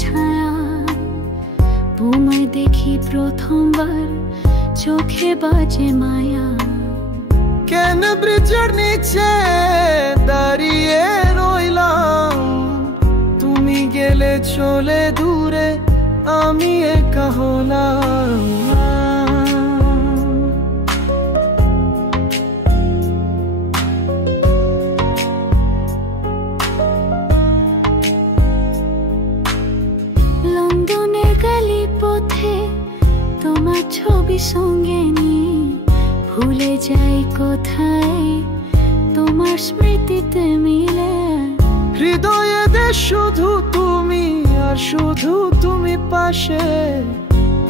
ছায়া, তোমায় দেখি প্রথমবার চোখে বাজে মায়া। কেন ব্রিজের নিচে দাঁড়িয়ে রইলাম, তুমি গেলে চলে দূরে আমি একা হলাম। লন্ডনের গলি পথে তোমার ছবি সঙ্গে নিয়ে ভুলে যাই কোথায় তোমার স্মৃতিতে মিলে। হৃদয়ে দে শুধু তুমি আর শুধু তুমি পাশে,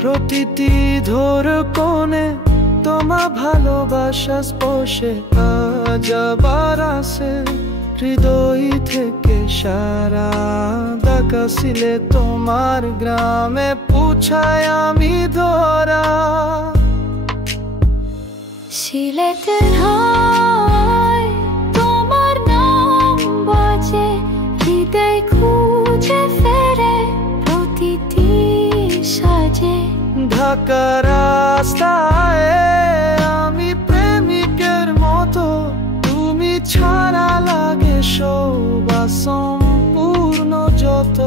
প্রতিটি ধর কোণে তোমার ভালোবাসা স্পর্শে। আজ আবার আসে হৃদয় থেকে সারা, ডাকাছিলে তোমার গ্রামে পুছায় আমি ধরা। সিলেটের হয় তোমার নাম বাজে, হৃদয় খুঁজে ফেরে প্রতিটি সাজে। ঢাকার রাস্তায় আমি প্রেমিকের মতো, তুমি ছাড়া লাগে সব অসম্পূর্ণ যত।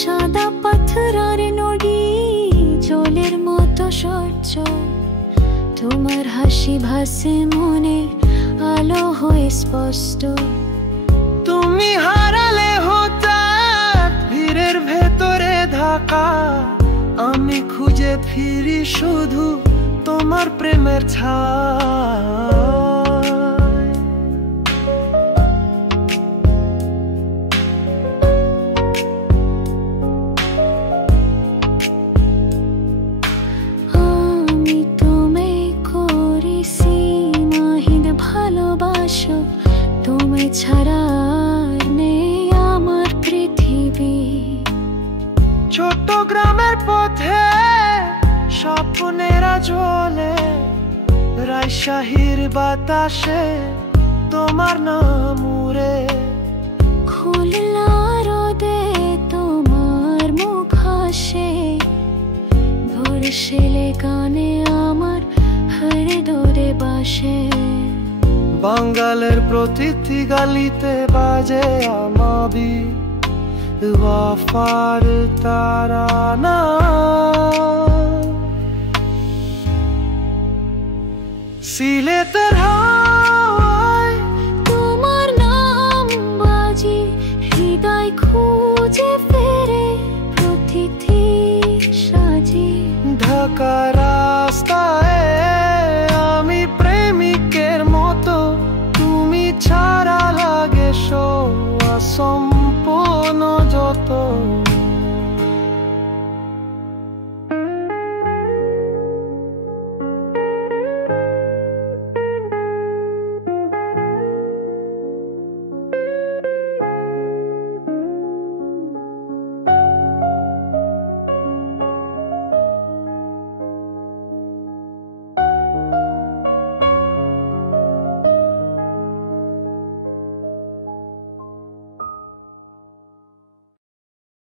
সাদা পাথর আর নদী জলের মতো স্বচ্ছ, তোমার হাসি ভাসে মনে আলো হয়ে স্পষ্ট। তুমি হারালে হঠাৎ ভিড়ের ভেতরে ঢাকা, আমি খুঁজে ফিরি শুধু তোমার প্রেমের ছায়া। তোমায় ছাড়া নেই আমার পৃথিবী। ছোট গ্রামের পথে স্বপ্নেরা জ্বলে, রাজশাহীর বাতাসে তোমার নাম উড়ে। খুলনা রোদে তোমার মুখ হাসে, বরিশালে গানে আমার হৃদয়ে বাসে। বাঙালের প্রতিটি গালিতে বাজে আমাবি ওয়াফার তারানা। সিলেটের হাওয়ায় তোমার নাম বাজে, হৃদয় খুঁজে ফেরে প্রতিটি সাজে। ঢাকার রাস্তায় আমি প্রেমিকের মতো, তুমি ছাড়া লাগে সব অসম্ভব।